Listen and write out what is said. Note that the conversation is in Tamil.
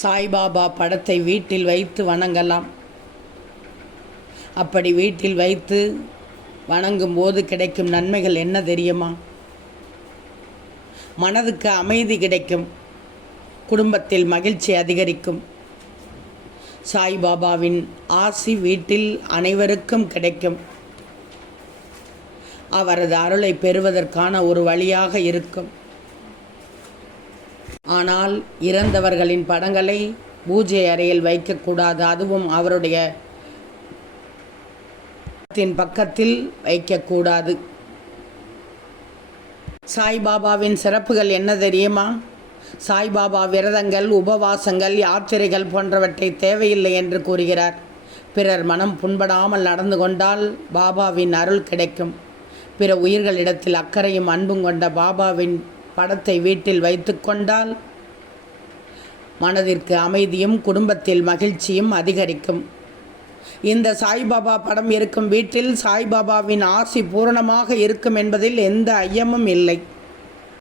சாய்பாபா படத்தை வீட்டில் வைத்து வணங்கலாம். அப்படி வீட்டில் வைத்து வணங்கும் போது கிடைக்கும் நன்மைகள் என்ன தெரியுமா? மனதுக்கு அமைதி கிடைக்கும், குடும்பத்தில் மகிழ்ச்சி அதிகரிக்கும். சாய்பாபாவின் ஆசி வீட்டில் அனைவருக்கும் கிடைக்கும். அவரது அருளை பெறுவதற்கான ஒரு வழியாக இருக்கும். ஆனால் இறந்தவர்களின் படங்களை பூஜை அறையில் வைக்கக்கூடாது. அதுவும் அவருடைய பக்கத்தில் வைக்கக்கூடாது. சாய்பாபாவின் சிறப்புகள் என்ன தெரியுமா? சாய்பாபா விரதங்கள், உபவாசங்கள், யாத்திரைகள் போன்றவற்றை தேவையில்லை என்று கூறுகிறார். பிறர் மனம் புண்படாமல் நடந்து கொண்டால் பாபாவின் அருள் கிடைக்கும். பிற உயிர்களிடத்தில் அக்கறையும் அன்பும் கொண்ட பாபாவின் படத்தை வீட்டில் வைத்து கொண்டால் மனதிற்கு அமைதியும் குடும்பத்தில் மகிழ்ச்சியும் அதிகரிக்கும். இந்த சாய்பாபா படம் இருக்கும் வீட்டில் சாய்பாபாவின் ஆசி பூரணமாக இருக்கும் என்பதில் எந்த ஐயமும் இல்லை.